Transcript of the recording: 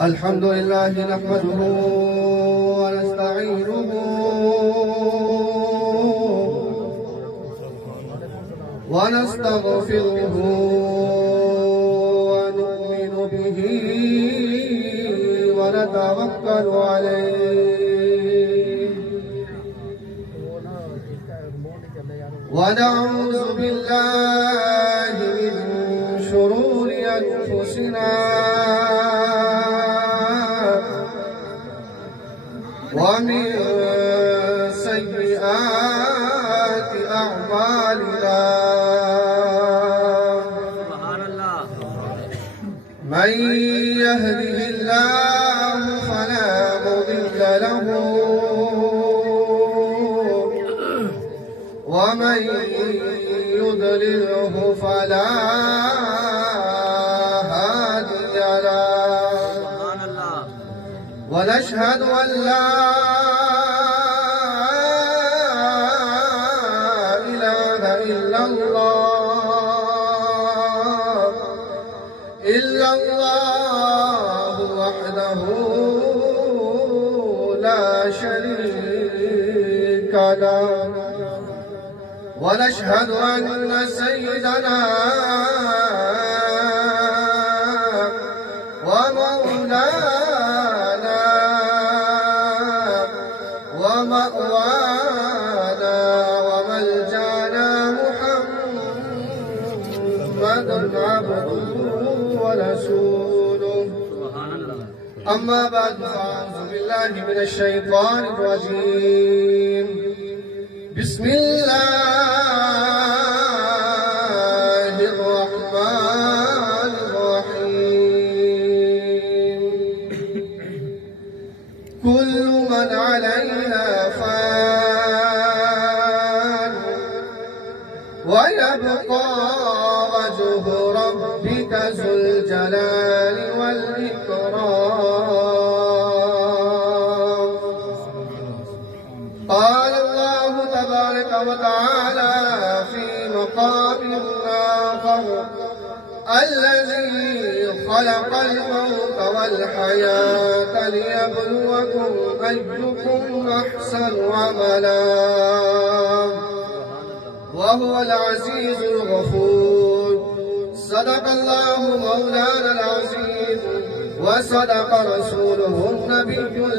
الحمد لله نحمده ونستعينه ونستغفره ونؤمن به ونتوكل عليه ونعوذ بالله من شرور أنفسنا ومن سيئات أعمالنا من يهده الله فلا مضل له ومن يضلله فلا هادي له ونشهد أن لا إله إلا الله وحده لا شريك له ونشهد أن سيدنا ومولانا ومأوانا وملجانا محمد عبده ورسوله أما بعد فأعوذ بالله من الشيطان الرجيم بسم الله الرحمن الرحيم كل من عليها فان ويبقى وجه ربك ذو الجلال والإكرام قال الله تبارك وتعالى في مقام آخر الذي خلق الموت والحياة ليبلوكم أيكم أحسن عملا وهو العزيز الغفور صدق الله مولانا العزيز وصدق رسوله النبي